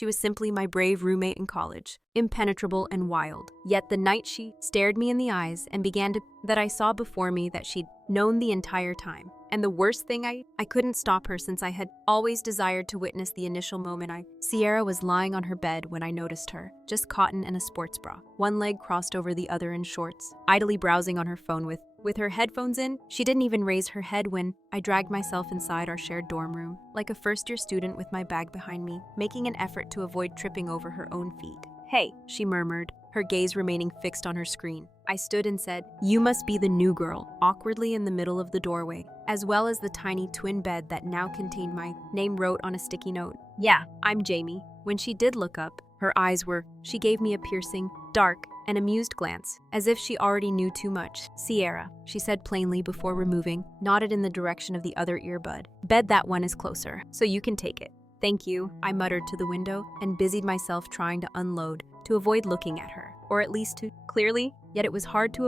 She was simply my brave roommate in college, impenetrable and wild. Yet the night she stared me in the eyes and began to that I saw before me that she'd known the entire time. And the worst thing, I couldn't stop her since I had always desired to witness the initial moment. Sierra was lying on her bed when I noticed her, just cotton and a sports bra, one leg crossed over the other in shorts, idly browsing on her phone with her headphones in. She didn't even raise her head when I dragged myself inside our shared dorm room, like a first-year student with my bag behind me, making an effort to avoid tripping over her own feet. "Hey," she murmured, her gaze remaining fixed on her screen. I stood and said, "You must be the new girl," awkwardly in the middle of the doorway, as well as the tiny twin bed that now contained my name wrote on a sticky note. "Yeah, I'm Jamie." When she did look up, she gave me a piercing, dark, and amused glance, as if she already knew too much. "Sierra," she said plainly before removing, nodded in the direction of the other earbud. "Bet that one is closer, so you can take it." "Thank you," I muttered to the window and busied myself trying to unload, to avoid looking at her, or at least to clearly, yet it was hard to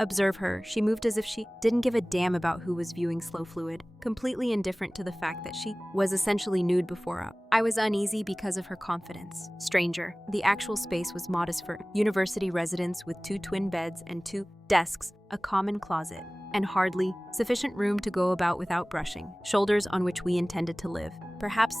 observe her. She moved as if she didn't give a damn about who was viewing Slow Fluid, completely indifferent to the fact that she was essentially nude before up. I was uneasy because of her confidence. Stranger, the actual space was modest for university residents with 2 twin beds and 2 desks, a common closet, and hardly sufficient room to go about without brushing shoulders on which we intended to live. Perhaps